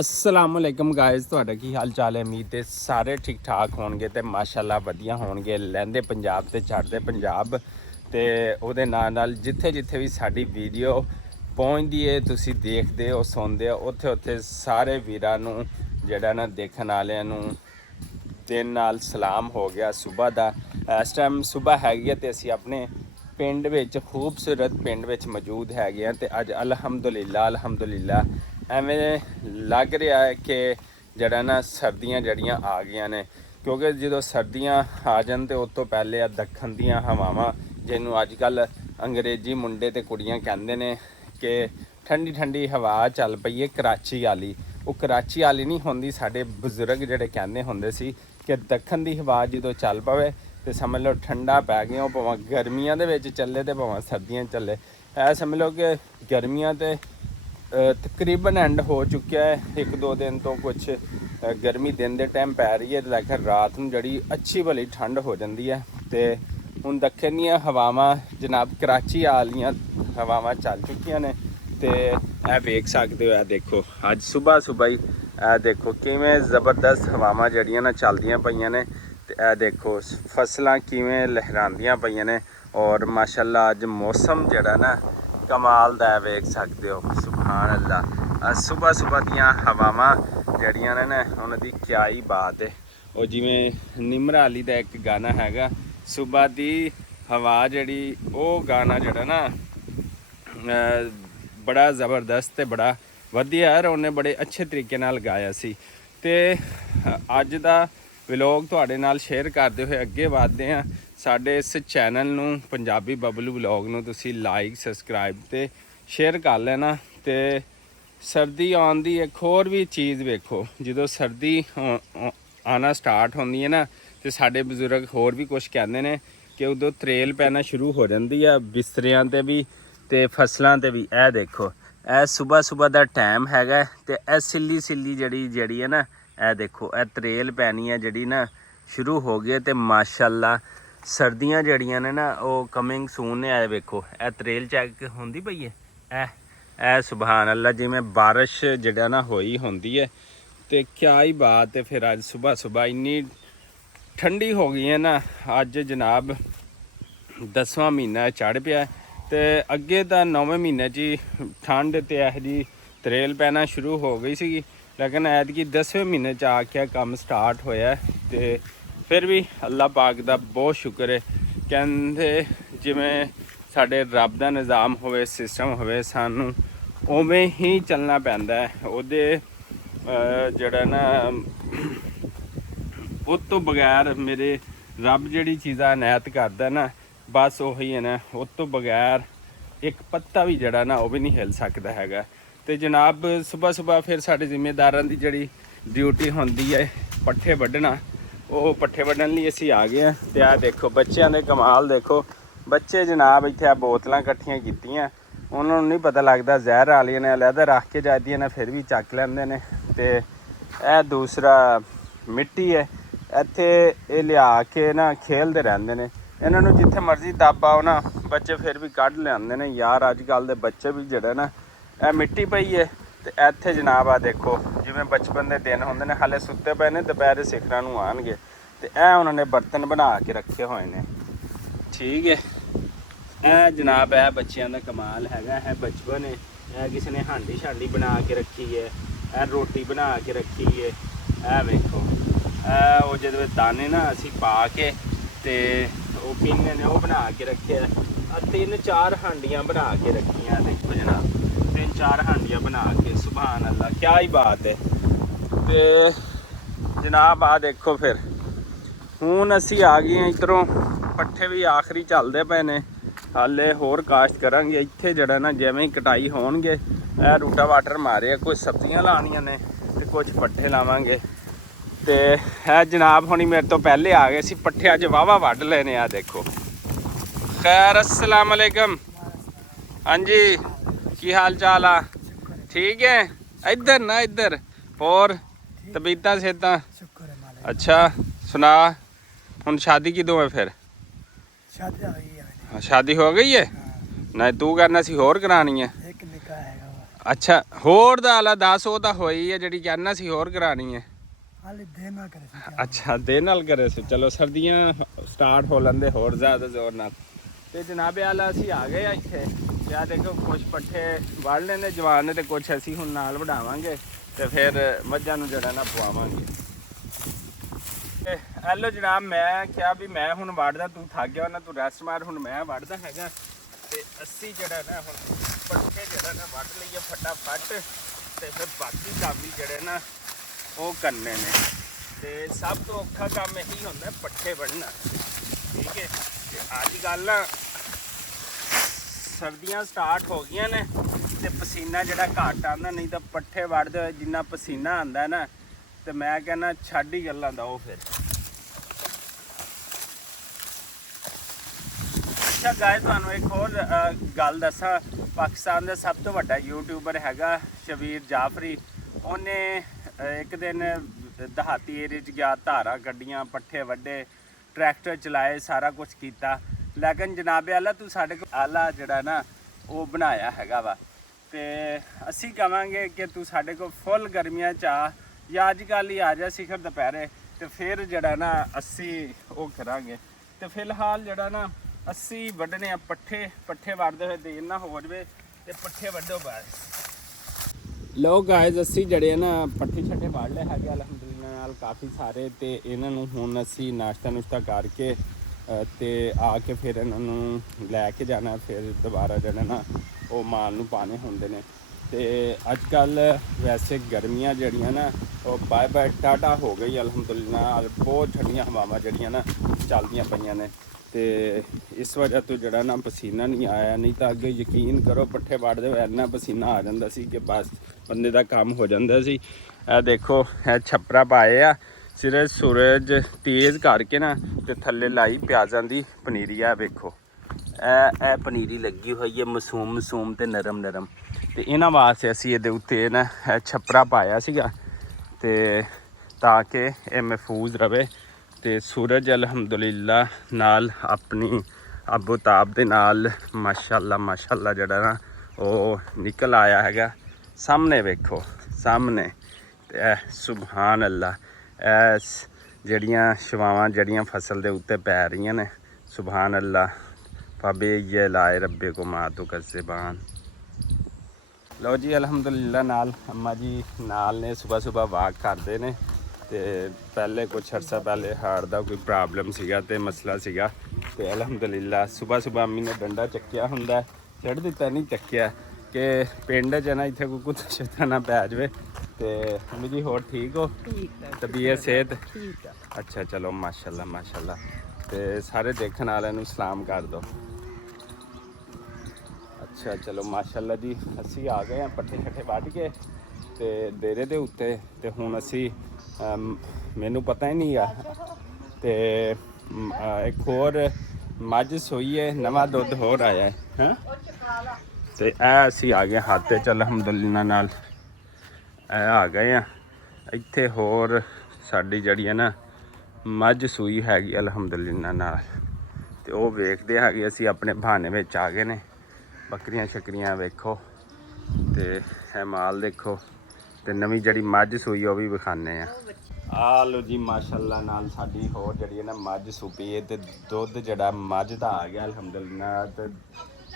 अस्सलामुअलैकुम गाइस, ਤੁਹਾਡਾ ਕੀ ਹਾਲ ਚਾਲ ਹੈ। ਉਮੀਦ ਹੈ ਸਾਰੇ ਠੀਕ ਠਾਕ ਹੋਣਗੇ ਤੇ ਮਾਸ਼ਾਅੱਲਾ ਵਧੀਆ ਹੋਣਗੇ। ਲਹਿੰਦੇ ਪੰਜਾਬ ਤੇ ਚੜ੍ਹਦੇ ਪੰਜਾਬ ਤੇ ਉਹਦੇ ਨਾਲ ਜਿੱਥੇ ਜਿੱਥੇ ਵੀ ਸਾਡੀ ਵੀਡੀਓ ਪਹੁੰਚਦੀ ਹੈ, ਤੁਸੀਂ ਦੇਖਦੇ ਹੋ ਸੁਣਦੇ ਹੋ, ਉੱਥੇ ਉੱਥੇ ਸਾਰੇ ਵੀਰਾਂ ਨੂੰ ਜਿਹੜਾ ਨਾ ਦੇਖਣ ਵਾਲਿਆਂ ਨੂੰ ਦਿਨ ਨਾਲ ਸਲਾਮ ਹੋ ਗਿਆ ਸੁਬਹ ਦਾ। ਇਸ ਟਾਈਮ ਸੁਬਹ ਹੈਗੀ ਹੈ ਤੇ ਅਸੀਂ ਆਪਣੇ ਪਿੰਡ ਵਿੱਚ ਖੂਬਸੂਰਤ ਪਿੰਡ ਵਿੱਚ ਮੌਜੂਦ ਹੈਗੇ ਆ ਤੇ ਅੱਜ ਅਲਹਮਦੁਲਿਲਾ ਐਵੇਂ ਲੱਗ ਰਿਹਾ ਹੈ ਕਿ ਜਿਹੜਾ ਨਾ ਸਰਦੀਆਂ ਜਿਹੜੀਆਂ ਆ ਗਈਆਂ ਨੇ, ਕਿਉਂਕਿ ਜਦੋਂ ਸਰਦੀਆਂ ਆ ਜਾਣ ਤੇ ਉਸ ਤੋਂ ਪਹਿਲੇ ਆ ਦੱਖਣ ਦੀਆਂ ਹਵਾਵਾਂ, ਜਿਹਨੂੰ ਅੱਜ ਕੱਲ੍ਹ ਅੰਗਰੇਜ਼ੀ ਮੁੰਡੇ ਤੇ ਕੁੜੀਆਂ ਕਹਿੰਦੇ ਨੇ ਕਿ ਠੰਡੀ ਠੰਡੀ ਹਵਾ ਚੱਲ ਪਈ ਹੈ ਕਰਾਚੀ ਵਾਲੀ। ਉਹ ਕਰਾਚੀ ਵਾਲੀ ਨਹੀਂ ਹੁੰਦੀ, ਸਾਡੇ ਬਜ਼ੁਰਗ ਜਿਹੜੇ ਕਹਿੰਦੇ ਹੁੰਦੇ ਸੀ ਕਿ ਦੱਖਣ ਦੀ ਹਵਾ ਜਦੋਂ ਚੱਲ ਪਵੇ ਤੇ ਸਮਝ ਲਓ ਠੰਡਾ ਪੈ ਗਿਆ। ਉਹ ਭਾਵੇਂ ਗਰਮੀਆਂ ਦੇ ਵਿੱਚ ਚੱਲੇ ਤੇ ਭਾਵੇਂ ਸਰਦੀਆਂ ਚੱਲੇ। ਇਹ ਸਮਝ ਲਓ ਕਿ ਗਰਮੀਆਂ ਤੇ ਤਕਰੀਬਨ ਐਂਡ ਹੋ ਚੁੱਕਿਆ ਹੈ। ਇੱਕ ਦੋ ਦਿਨ ਤੋਂ ਕੁਛ ਗਰਮੀ ਦਿਨ ਦੇ ਟਾਈਮ ਪੈ ਰਹੀ ਹੈ, ਲੇਕਿਨ ਰਾਤ ਨੂੰ ਜਿਹੜੀ ਅੱਛੀ ਭਲੀ ਠੰਡ ਹੋ ਜਾਂਦੀ ਹੈ। ਤੇ ਹੁਣ ਦੱਖਣ ਦੀਆਂ ਹਵਾਵਾਂ ਜਨਾਬ ਕਰਾਚੀ ਵਾਲੀਆਂ ਹਵਾਵਾਂ ਚੱਲ ਚੁੱਕੀਆਂ ਨੇ ਤੇ ਇਹ ਵੇਖ ਸਕਦੇ ਹੋ। ਇਹ ਦੇਖੋ ਅੱਜ ਸੁਬਾਹ ਹੀ ਇਹ ਦੇਖੋ ਕਿਵੇਂ ਜ਼ਬਰਦਸਤ ਹਵਾਵਾਂ ਜਿਹੜੀਆਂ ਨਾ ਚੱਲਦੀਆਂ ਪਈਆਂ ਨੇ ਤੇ ਇਹ ਦੇਖੋ ਫਸਲਾਂ ਕਿਵੇਂ ਲਹਿਰਾਉਂਦੀਆਂ ਪਈਆਂ ਨੇ। ਔਰ ਮਾਸ਼ਾਅੱਲਾ ਅੱਜ ਮੌਸਮ ਜਿਹੜਾ ਨਾ ਕਮਾਲ ਦਾ ਵੇਖ ਸਕਦੇ ਹੋ। ਸੁਭਾਨ ਅੱਲਾ, ਸੁਬਾਹ ਦੀਆਂ ਹਵਾਵਾਂ ਜਿਹੜੀਆਂ ਨੇ ਨਾ ਉਹਨਾਂ ਦੀ ਕਿਆ ਹੀ ਬਾਤ ਹੈ। ਉਹ ਜਿਵੇਂ ਨਿਮਰਾ ਅਲੀ ਦਾ ਇੱਕ ਗਾਣਾ ਹੈਗਾ ਸੁਬਾਹ ਦੀ ਹਵਾ ਜਿਹੜੀ, ਉਹ ਗਾਣਾ ਜਿਹੜਾ ਨਾ ਬੜਾ ਜ਼ਬਰਦਸਤ ਤੇ ਬੜਾ ਵਧੀਆ ਹੈ। ਉਹਨੇ ਬੜੇ ਅੱਛੇ ਤਰੀਕੇ ਨਾਲ ਗਾਇਆ ਸੀ। ਤੇ ਅੱਜ ਦਾ ਵਲੌਗ ਤੁਹਾਡੇ ਨਾਲ ਸ਼ੇਅਰ ਕਰਦੇ ਹੋਏ ਅੱਗੇ ਵਧਦੇ ਹਾਂ। ਸਾਡੇ ਇਸ ਚੈਨਲ ਨੂੰ ਪੰਜਾਬੀ ਬਬਲੂ ਵਲੌਗ ਨੂੰ ਤੁਸੀਂ ਲਾਈਕ ਸਬਸਕ੍ਰਾਈਬ ਤੇ ਸ਼ੇਅਰ ਕਰ ਲੈਣਾ। ਤੇ ਸਰਦੀ ਆਉਣ ਦੀ ਇੱਕ ਹੋਰ ਵੀ ਚੀਜ਼ ਵੇਖੋ, ਜਦੋਂ ਸਰਦੀ ਆਉਣਾ ਸਟਾਰਟ ਹੁੰਦੀ ਹੈ ਨਾ ਤੇ ਸਾਡੇ ਬਜ਼ੁਰਗ ਹੋਰ ਵੀ ਕੁਝ ਕਹਿੰਦੇ ਨੇ ਕਿ ਉਦੋਂ ਤਰੇਲ ਪੈਣਾ ਸ਼ੁਰੂ ਹੋ ਜਾਂਦੀ ਆ ਬਿਸਤਰਿਆਂ ਤੇ ਵੀ ਤੇ ਫਸਲਾਂ ਤੇ ਵੀ। ਇਹ ਦੇਖੋ ਇਹ ਸੁਬਾਹ ਦਾ ਟਾਈਮ ਹੈਗਾ ਤੇ ਇਹ ਸਿੱਲੀ ਜਿਹੜੀ ਹੈ ਨਾ, ਇਹ ਦੇਖੋ ਇਹ ਤਰੇਲ ਪੈਣੀ ਹੈ ਜਿਹੜੀ ਨਾ ਸ਼ੁਰੂ ਹੋ ਗਈ ਤੇ ਮਾਸ਼ਾਅੱਲਾ ਸਰਦੀਆਂ ਜਿਹੜੀਆਂ ਨੇ ਨਾ ਉਹ ਕਮਿੰਗ ਸੂਨ ਨੇ। ਆਏ ਵੇਖੋ ਇਹ ਤਰੇਲ ਚੈੱਕ ਹੁੰਦੀ ਪਈ ਹੈ। ਇਹ ਸੁਭਾਨ ਅੱਲਾ ਜਿਵੇਂ ਬਾਰਿਸ਼ ਜਿਹੜਾ ਨਾ ਹੋਈ ਹੁੰਦੀ ਹੈ ਤੇ ਕਿਆ ਹੀ ਬਾਤ ਹੈ। ਫਿਰ ਅੱਜ ਸੁਬਾਹ ਇੰਨੀ ਠੰਡੀ ਹੋ ਗਈ ਹੈ ਨਾ। ਅੱਜ ਜਨਾਬ 10ਵਾਂ ਮਹੀਨਾ ਚੜ੍ਹ ਪਿਆ ਤੇ ਅੱਗੇ ਤਾਂ 9ਵੇਂ ਮਹੀਨੇ 'ਚ ਹੀ ਠੰਡ ਤੇ ਇਹੋ ਜਿਹੀ ਤਰੇਲ ਪੈਣਾ ਸ਼ੁਰੂ ਹੋ ਗਈ ਸੀਗੀ, ਲੇਕਿਨ ਐਤਕੀ 10ਵੇਂ ਮਹੀਨੇ 'ਚ ਆ ਕੇ ਕੰਮ ਸਟਾਰਟ ਹੋਇਆ। ਤੇ ਫਿਰ ਵੀ ਅੱਲਾਹ ਪਾਕ ਦਾ ਬਹੁਤ ਸ਼ੁਕਰ ਹੈ। ਕਹਿੰਦੇ ਜਿਵੇਂ ਸਾਡੇ ਰੱਬ ਦਾ ਨਿਜ਼ਾਮ ਹੋਵੇ, ਸਿਸਟਮ ਹੋਵੇ, ਸਾਨੂੰ ਉਵੇਂ ਹੀ ਚੱਲਣਾ ਪੈਂਦਾ ਹੈ। ਉਹਦੇ ਜਿਹੜਾ ਨਾ ਉਹ ਤੋਂ ਬਗੈਰ ਮੇਰੇ ਰੱਬ ਜਿਹੜੀ ਚੀਜ਼ਾਂ ਇਨਾਇਤ ਕਰਦਾ ਨਾ ਬਸ ਉਹੀ ਹੈ ਨਾ, ਉਹ ਤੋਂ ਬਗੈਰ ਇੱਕ ਪੱਤਾ ਵੀ ਜਿਹੜਾ ਨਾ ਉਹ ਵੀ ਨਹੀਂ ਹਿੱਲ ਸਕਦਾ ਹੈਗਾ। ਤੇ ਜਨਾਬ ਸੁਬਾਹ ਫਿਰ ਸਾਡੇ ਜ਼ਿੰਮੇਦਾਰਾਂ ਦੀ ਜਿਹੜੀ ਡਿਊਟੀ ਹੁੰਦੀ ਹੈ ਪੱਠੇ ਵੱਢਣਾ, ਉਹ ਪੱਠੇ ਵੱਢਣ ਲਈ ਅਸੀਂ ਆ ਗਏ ਹਾਂ। ਤੇ ਆਹ ਦੇਖੋ ਬੱਚਿਆਂ ਦੇ ਕਮਾਲ ਦੇਖੋ, ਬੱਚੇ ਜਨਾਬ ਇੱਥੇ ਆ ਬੋਤਲਾਂ ਇਕੱਠੀਆਂ ਕੀਤੀਆਂ, ਉਹਨਾਂ ਨੂੰ ਨਹੀਂ ਪਤਾ ਲੱਗਦਾ ਜ਼ਹਿਰ ਵਾਲੀਆਂ ਨੇ, ਅਲੱਗ ਰੱਖ ਕੇ ਜਾਂਦੀਆਂ ਨੇ ਫਿਰ ਵੀ ਚੱਕ ਲੈਂਦੇ ਨੇ। ਤੇ ਇਹ ਦੂਸਰਾ ਮਿੱਟੀ ਹੈ, ਇੱਥੇ ਇਹ ਲਿਆ ਕੇ ਨਾ ਖੇਲਦੇ ਰਹਿੰਦੇ ਨੇ। ਇਹਨਾਂ ਨੂੰ ਜਿੱਥੇ ਮਰਜ਼ੀ ਦੱਬ ਆਓ ਨਾ ਬੱਚੇ ਫਿਰ ਵੀ ਕੱਢ ਲਿਆਉਂਦੇ ਨੇ। ਯਾਰ ਅੱਜ ਕੱਲ੍ਹ ਦੇ ਬੱਚੇ ਵੀ ਜਿਹੜਾ ਨਾ ਇਹ ਮਿੱਟੀ ਪਈ ਹੈ ਤੇ ਇੱਥੇ ਜਨਾਬ ਆ ਦੇਖੋ ਜਿਵੇਂ ਬਚਪਨ ਦੇ ਦਿਨ ਹੁੰਦੇ ਨੇ, ਹਾਲੇ ਸੁੱਤੇ ਪਏ ਨੇ, ਦੁਪਹਿਰੇ ਸਿਖਰਾਂ ਨੂੰ ਆਉਣਗੇ ਤੇ ਇਹ ਉਹਨਾਂ ਨੇ ਬਰਤਨ ਬਣਾ ਕੇ ਰੱਖੇ ਹੋਏ ਨੇ। ਠੀਕ ਹੈ, ਇਹ ਜਨਾਬ ਇਹ ਬੱਚਿਆਂ ਦਾ ਕਮਾਲ ਹੈਗਾ। ਇਹ ਬਚਪਨ ਹੈ, ਇਹ ਕਿਸੇ ਨੇ ਹਾਂਡੀ ਛਾਂਡੀ ਬਣਾ ਕੇ ਰੱਖੀ ਹੈ, ਇਹ ਰੋਟੀ ਬਣਾ ਕੇ ਰੱਖੀ ਹੈ। ਇਹ ਵੇਖੋ ਇਹ ਉਹ ਜਿਹਦੇ ਵਿੱਚ ਦਾਣੇ ਨਾ ਅਸੀਂ ਪਾ ਕੇ ਤੇ ਉਹ ਪੀਨੇ ਨੇ ਉਹ ਬਣਾ ਕੇ ਰੱਖਿਆ। ਆ 3-4 ਹਾਂਡੀਆਂ ਬਣਾ ਕੇ ਰੱਖੀਆਂ ਦੇਖੋ ਜਨਾਬ, 3-4 ਹਾਂਡੀਆਂ ਬਣਾ ਕੇ। ਸੁਭਾਨ ਅੱਲਾ ਕਿਆ ਹੀ ਬਾਤ ਹੈ। ਤੇ ਜਨਾਬ ਆ ਦੇਖੋ ਫਿਰ ਹੁਣ ਅਸੀਂ ਆ ਗਏ ਹਾਂ ਇੱਧਰੋਂ, ਪੱਠੇ ਵੀ ਆਖਰੀ ਚੱਲਦੇ ਪਏ ਨੇ, ਹਾਲੇ ਹੋਰ ਕਾਸ਼ਤ ਕਰਾਂਗੇ। ਇੱਥੇ ਜਿਹੜਾ ਨਾ ਜਿਵੇਂ ਹੀ ਕਟਾਈ ਹੋਣਗੇ ਇਹ ਰੂਟਾ ਵਾਟਰ ਮਾਰੇ, ਕੁਝ ਸਬਜ਼ੀਆਂ ਲਾਉਣੀਆਂ ਨੇ ਤੇ ਕੁਝ ਪੱਠੇ ਲਾਵਾਂਗੇ। ਤੇ ਇਹ ਜਨਾਬ ਹੁਣੀ ਮੇਰੇ ਤੋਂ ਪਹਿਲੇ ਆ ਗਏ ਸੀ, ਪੱਠੇ ਅੱਜ ਵਾਹਵਾ ਵੱਢ ਲੈਣੇ। ਆ ਦੇਖੋ ਖੈਰ अस्सलाम वालेकुम, ਹਾਂਜੀ ਕੀ ਹਾਲ ਚਾਲ ਆ? ਠੀਕ ਹੈ। ਇੱਧਰ ਨਾ ਇੱਧਰ ਹੋਰ ਤਬੀਅਤਾਂ ਸਿਹਤਾਂ? ਅੱਛਾ ਸੁਣਾ ਹੁਣ ਸ਼ਾਦੀ ਕਿਦੋਂ ਹੈ ਫਿਰ? शादी हो गई है? नहीं तू करना सी होर करानी है? ਅੱਛਾ ਹੋਰ ਦਾ ਆਲਾ 10 ਉਹ ਤਾਂ ਹੋਈ ਹੈ ਜਿਹੜੀ ਕਹਿਣਾ ਸੀ ਹੋਰ ਕਰਾਣੀ ਹੈ। ਹਾਲੇ ਦੇ ਨਾਲ ਕਰੇ ਸੀ। ਅੱਛਾ ਦੇ ਨਾਲ ਕਰੇ ਸੀ। ਚਲੋ ਸਰਦੀਆਂ ਸਟਾਰਟ ਹੋ ਲੈਂਦੇ ਹੋਰ ਜ਼ਿਆਦਾ ਜ਼ੋਰ ਨਾਲ। ਤੇ ਜਨਾਬੇ ਆਲਾ ਅਸੀਂ ਆ ਗਏ ਆ ਇੱਥੇ ਤੇ ਆ ਦੇਖੋ ਕੁਛ ਪੱਠੇ ਵੜ ਲੈਂਦੇ ਜਵਾਨ ਨੇ ਤੇ ਕੁਛ ਅਸੀਂ ਹੁਣ ਨਾਲ ਵਢਾਵਾਂਗੇ ਤੇ ਫਿਰ ਮੱਝਾਂ ਨੂੰ ਜਿਹੜਾ ਨਾ ਪਵਾਵਾਂਗੇ। ਤੇ ਹੈਲੋ ਜਨਾਬ ਮੈਂ ਕਿਹਾ ਵੀ ਮੈਂ ਹੁਣ ਵੜਦਾ ਤੂੰ ਥੱਕ ਗਿਆ ਨਾ ਤੂੰ ਰੈਸਟ ਮਾਰ ਹੁਣ ਮੈਂ ਵੜਦਾ ਹੈਗਾ ਤੇ ਅਸੀਂ ਜਿਹੜਾ ਨਾ ਹੁਣ ਪੱਠੇ ਜਿਹੜਾ ਨਾ ਵੱਢ ਲਈਏ ਫਟਾਫਟ ਤੇ ਫਿਰ ਬਾਕੀ ਕੰਮ ਵੀ ਜਿਹੜੇ ਨਾ ਉਹ ਕਰਨੇ ਨੇ। ਤੇ ਸਭ ਤੋਂ ਔਖਾ ਕੰਮ ਇਹੀ ਹੁੰਦਾ ਪੱਠੇ ਵੱਢਣਾ ਠੀਕ ਹੈ। ਤੇ ਅੱਜ ਕੱਲ੍ਹ ਨਾ ਸਰਦੀਆਂ ਸਟਾਰਟ ਹੋ ਗਈਆਂ ਨੇ ਤੇ ਪਸੀਨਾ ਜਿਹੜਾ ਘੱਟ ਆਉਂਦਾ ਨਹੀਂ ਤਾਂ ਪੱਠੇ ਵੱਢਦੇ ਹੋਏ ਜਿੰਨਾ ਪਸੀਨਾ ਆਉਂਦਾ ਨਾ ਤੇ ਮੈਂ ਕਹਿੰਦਾ ਛੱਡ ਹੀ ਗੱਲਾਂ ਦਾ ਉਹ ਫਿਰ। ਅੱਛਾ ਗਾਇਸ ਤੁਹਾਨੂੰ ਇੱਕ ਹੋਰ ਗੱਲ ਦੱਸਾਂ ਪਾਕਿਸਤਾਨ ਦਾ ਸਭ ਤੋਂ ਵੱਡਾ ਯੂਟਿਊਬਰ ਹੈਗਾ ਸ਼ਬੀਰ ਜਾਫਰੀ। ਉਹਨੇ ਇੱਕ ਦਿਨ ਦਿਹਾਤੀ ਏਰੀਏ 'ਚ ਗਿਆ ਧਾਰਾਂ ਕੱਢੀਆਂ ਪੱਠੇ ਵੱਢੇ ਟਰੈਕਟਰ ਚਲਾਏ ਸਾਰਾ ਕੁਝ ਕੀਤਾ ਲੇਕਿਨ ਜਨਾਬੇ ਆਲਾ ਤੂੰ ਸਾਡੇ ਕੋਲ ਆਲਾ ਜਿਹੜਾ ਨਾ ਉਹ ਬਣਾਇਆ ਹੈਗਾ ਵਾ ਤੇ ਅਸੀਂ ਕਹਾਂਗੇ ਕਿ ਤੂੰ ਸਾਡੇ ਕੋਲ ਫੁੱਲ ਗਰਮੀਆਂ 'ਚ ਆ ਜਾਂ ਅੱਜ ਕੱਲ੍ਹ ਹੀ ਆ ਜਾ ਸਿਖਰ ਦੁਪਹਿਰੇ ਤੇ ਫਿਰ ਜਿਹੜਾ ਨਾ ਅਸੀਂ ਉਹ ਕਰਾਂਗੇ। ਤੇ ਫਿਲਹਾਲ ਜਿਹੜਾ ਨਾ ਅਸੀਂ ਵੱਢਣੇ ਆ ਪੱਠੇ ਵੱਢਦੇ ਹੋਏ ਦੇਰ ਨਾ ਹੋ ਜਾਵੇ ਤੇ ਪੱਠੇ ਵੱਢੋ ਬਸ। ਲੋ ਗਾਇਜ਼ ਅਸੀਂ ਜਿਹੜੇ ਨਾ ਪੱਠੇ ਛੱਟੇ ਵੱਢ ਲਏ ਹੈਗੇ ਅਲਹਮਦੁਲਿਲਾ ਨਾਲ ਕਾਫੀ ਸਾਰੇ ਤੇ ਇਹਨਾਂ ਨੂੰ ਹੁਣ ਅਸੀਂ ਨਾਸ਼ਤਾ ਨੁਸ਼ਤਾ ਕਰਕੇ ਤੇ ਆ ਕੇ ਫਿਰ ਇਹਨਾਂ ਨੂੰ ਲੈ ਕੇ ਜਾਣਾ ਫਿਰ ਦੁਬਾਰਾ ਜਿਹੜਾ ਨਾ ਉਹ ਮਾਲ ਨੂੰ ਪਾਣੇ ਹੁੰਦੇ ਨੇ। ਤੇ ਅੱਜ ਕੱਲ੍ਹ ਵੈਸੇ ਗਰਮੀਆਂ ਜਿਹੜੀਆਂ ਨਾ ਉਹ ਬਾਏ ਬਾਏ ਟਾਟਾ ਹੋ ਗਈ ਅਲਹਮਦੁਲਿਲਾ ਬਹੁਤ ਠੰਡੀਆਂ ਹਵਾਵਾਂ ਜਿਹੜੀਆਂ ਨਾ ਚੱਲਦੀਆਂ ਪਈਆਂ ਨੇ ਤੇ ਇਸ ਵਜ੍ਹਾ ਤੋਂ ਜਿਹੜਾ ਨਾ ਪਸੀਨਾ ਨਹੀਂ ਆਇਆ ਨਹੀਂ ਤਾਂ ਅੱਗੇ ਯਕੀਨ ਕਰੋ ਪੱਠੇ ਵੱਢਦੇ ਹੋਏ ਇੰਨਾ ਪਸੀਨਾ ਆ ਜਾਂਦਾ ਸੀ ਕਿ ਬਸ ਬੰਦੇ ਦਾ ਕੰਮ ਹੋ ਜਾਂਦਾ ਸੀ। ਇਹ ਦੇਖੋ ਇਹ ਛੱਪਰਾ ਪਾਏ ਆ ਸਿਰੇ ਸੂਰਜ ਤੇਜ਼ ਕਰਕੇ ਨਾ ਤੇ ਥੱਲੇ ਲਾਈ ਪਿਆਜ਼ਾਂ ਦੀ ਪਨੀਰੀ ਆ ਵੇਖੋ ਇਹ ਪਨੀਰੀ ਲੱਗੀ ਹੋਈ ਹੈ ਮਾਸੂਮ ਤੇ ਨਰਮ ਤੇ ਇਹਨਾਂ ਵਾਸਤੇ ਅਸੀਂ ਇਹਦੇ ਉੱਤੇ ਨਾ ਛੱਪਰਾ ਪਾਇਆ ਸੀਗਾ ਤੇ ਤਾਂ ਕਿ ਇਹ ਮਹਿਫੂਜ਼ ਰਵੇ ਤੇ ਸੂਰਜ ਅਲਹਮਦੁਲਿਲਾ ਨਾਲ ਆਪਣੀ ਆਬੋਤਾਬ ਦੇ ਨਾਲ ਮਾਸ਼ਾਅੱਲਾ ਜਿਹੜਾ ਨਾ ਉਹ ਨਿਕਲ ਆਇਆ ਹੈਗਾ। ਸਾਹਮਣੇ ਵੇਖੋ ਸਾਹਮਣੇ ਤੇ ਇਹ ਸੁਭਾਨ ਅੱਲਾ ਐਸ ਜਿਹੜੀਆਂ ਸ਼ਵਾਵਾਂ ਜਿਹੜੀਆਂ ਫਸਲ ਦੇ ਉੱਤੇ ਪੈ ਰਹੀਆਂ ਨੇ ਸੁਭਾਨ ਅੱਲਾ ਫਬੇ ਇਹ ਲਾਏ ਰੱਬੇ ਕੋ ਮਾਤੂ ਕਜ਼ਬਾਨ। ਲਓ ਜੀ ਅਲਹਮਦੁਲਿਲਾ ਨਾਲ ਅੰਮਾ ਜੀ ਨਾਲ ਨੇ ਸੁਬਹ ਵਾਕ ਕਰਦੇ ਨੇ ਤੇ ਪਹਿਲੇ ਕੁਛ ਅਰਸਾ ਪਹਿਲੇ ਹਾਰਟ ਦਾ ਕੋਈ ਪ੍ਰੋਬਲਮ ਸੀਗਾ ਤੇ ਮਸਲਾ ਸੀਗਾ ਤੇ ਅਲਹਮਦੁਲਿਲਾ ਸੁਬਹ ਅੰਮੀ ਨੇ ਡੰਡਾ ਚੱਕਿਆ ਹੁੰਦਾ ਛੱਡ ਦਿੱਤਾ ਨਹੀਂ ਚੱਕਿਆ ਕਿ ਪਿੰਡ 'ਚ ਨਾ ਇੱਥੇ ਕੋਈ ਕੁੱਤਾ ਸ਼ੁੱਤਾ ਨਾ ਪੈ ਜਾਵੇ। ਤੇ ਅੰਮੀ ਜੀ ਹੋਰ ਠੀਕ ਹੋ ਤਬੀਅਤ ਸਿਹਤ ਠੀਕ ਆ? ਅੱਛਾ ਚਲੋ ਮਾਸ਼ਾਅੱਲਾ ਤੇ ਸਾਰੇ ਦੇਖਣ ਵਾਲਿਆਂ ਨੂੰ ਸਲਾਮ ਕਰ ਦਿਓ। ਅੱਛਾ ਚਲੋ ਮਾਸ਼ਾਅੱਲਾ ਜੀ ਅਸੀਂ ਆ ਗਏ ਹਾਂ ਪੱਠੇ ਛੱਠੇ ਵੱਢ ਕੇ ਤੇ ਡੇਰੇ ਦੇ ਉੱਤੇ ਤੇ ਹੁਣ ਅਸੀਂ ਮੈਨੂੰ ਪਤਾ ਹੀ ਨਹੀਂ ਆ ਤੇ ਇੱਕ ਹੋਰ ਮੱਝ ਸੋਈ ਹੈ ਨਵਾਂ ਦੁੱਧ ਹੋਰ ਆਇਆ ਹੈ ਤੇ ਇਹ ਅਸੀਂ ਆ ਗਏ ਹੱਥ 'ਚ ਅਲਹਮਦੁਲਿਲਾ ਨਾਲ ਇਹ ਆ ਗਏ ਆ ਇੱਥੇ ਹੋਰ ਸਾਡੀ ਜਿਹੜੀ ਹੈ ਨਾ ਮੱਝ ਸੂਈ ਹੈਗੀ ਅਲਹਮਦੁਲਿਲਾ ਨਾਲ ਤੇ ਉਹ ਵੇਖਦੇ ਹੈਗੇ ਅਸੀਂ ਆਪਣੇ ਬਹਾਨੇ ਵਿੱਚ ਆ ਗਏ ਨੇ। ਬੱਕਰੀਆਂ ਸ਼ੱਕਰੀਆਂ ਵੇਖੋ ਤੇ ਇਹ ਮਾਲ ਦੇਖੋ ਤੇ ਨਵੀਂ ਜਿਹੜੀ ਮੱਝ ਸੂਈ ਉਹ ਵੀ ਵਿਖਾਣੇ ਆ ਲੋ ਜੀ ਮਾਸ਼ਾਅੱਲਾ ਨਾਲ ਸਾਡੀ ਹੋਰ ਜਿਹੜੀ ਹੈ ਨਾ ਮੱਝ ਸੂਪੀ ਹੈ ਤੇ ਦੁੱਧ ਜਿਹੜਾ ਮੱਝ ਦਾ ਆ ਗਿਆ ਅਲਹਮਦੁਲਿਲਾ ਤੇ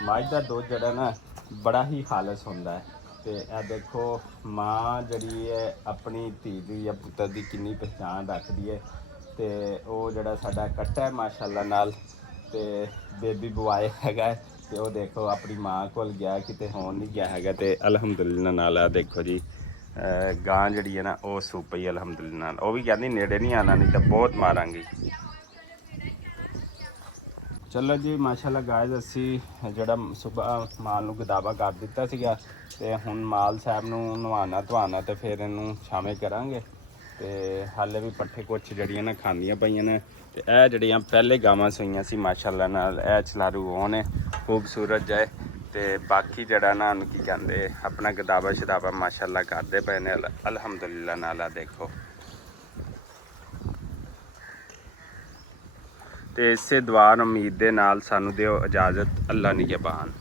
ਮੱਝ ਦਾ ਦੁੱਧ ਜਿਹੜਾ ਨਾ ਬੜਾ ਹੀ ਖਾਲਸ ਹੁੰਦਾ ਹੈ ਤੇ ਇਹ ਦੇਖੋ ਮਾਂ ਜਿਹੜੀ ਹੈ ਆਪਣੀ ਧੀ ਦੀ ਜਾਂ ਪੁੱਤਰ ਦੀ ਕਿੰਨੀ ਪਹਿਚਾਣ ਰੱਖਦੀ ਹੈ ਤੇ ਉਹ ਜਿਹੜਾ ਸਾਡਾ ਕੱਟਾ ਹੈ ਮਾਸ਼ਾਅੱਲਾ ਨਾਲ ਤੇ ਬੇਬੀ ਬੁਆਏ ਹੈਗਾ ਤੇ ਉਹ ਦੇਖੋ ਆਪਣੀ ਮਾਂ ਕੋਲ ਗਿਆ ਕਿਤੇ ਹੋਣ ਨਹੀਂ ਗਿਆ ਹੈਗਾ ਤੇ ਅਲਹਮਦੁਲਿਲਾ ਨਾਲ ਆ ਦੇਖੋ ਜੀ ਗਾਂ ਜਿਹੜੀ ਹੈ ਨਾ ਉਹ ਸੂਪਈ ਅਲਹਮਦੁਲਿਲਾ ਨਾਲ ਉਹ ਵੀ ਕਹਿੰਦੀ ਨੇੜੇ ਨਹੀਂ ਆਉਣਾ ਨਹੀਂ ਤਾਂ ਬਹੁਤ ਮਾਰਾਂਗੀ। ਚਲੋ ਜੀ ਮਾਸ਼ਾਅੱਲਾ ਗਾਇਜ਼ ਅਸੀਂ ਜਿਹੜਾ ਸੁਬਹ ਮਾਲ ਨੂੰ ਗਦਾਵਾ ਕਰ ਦਿੱਤਾ ਸੀਗਾ ਤੇ ਹੁਣ ਮਾਲ ਸਾਹਿਬ ਨੂੰ ਨਵਾਉਣਾ ਧਵਾਉਣਾ ਤੇ ਫਿਰ ਇਹਨੂੰ ਛਾਵੇਂ ਕਰਾਂਗੇ ਤੇ ਹਾਲੇ ਵੀ ਪੱਠੇ ਕੁਛ ਜਿਹੜੀਆਂ ਨਾ ਖਾਂਦੀਆਂ ਪਈਆਂ ਨੇ ਤੇ ਇਹ ਜਿਹੜੀਆਂ ਪਹਿਲੇ ਗਾਵਾਂ ਸੂਈਆਂ ਸੀ ਮਾਸ਼ਾਅੱਲਾ ਨਾਲ ਇਹ ਚਲਾਰੂ ਉਹ ਨੇ ਖੂਬਸੂਰਤ ਜਾਏ ਤੇ ਬਾਕੀ ਜਿਹੜਾ ਨਾ ਉਹਨੂੰ ਕੀ ਕਹਿੰਦੇ ਆਪਣਾ ਗਦਾਵਾ ਸ਼ਦਾਵਾ ਮਾਸ਼ਾਅੱਲਾ ਕਰਦੇ ਪਏ ਨੇ ਅਲਹਮਦੁਲਿਲਾ ਨਾਲ ਦੇਖੋ ਤੇ ਇਸੇ ਦੁਆ ਉਮੀਦ ਦੇ ਨਾਲ ਸਾਨੂੰ ਦਿਓ ਇਜਾਜ਼ਤ ਅੱਲਾ ਨਿਗਹਿਬਾਨ।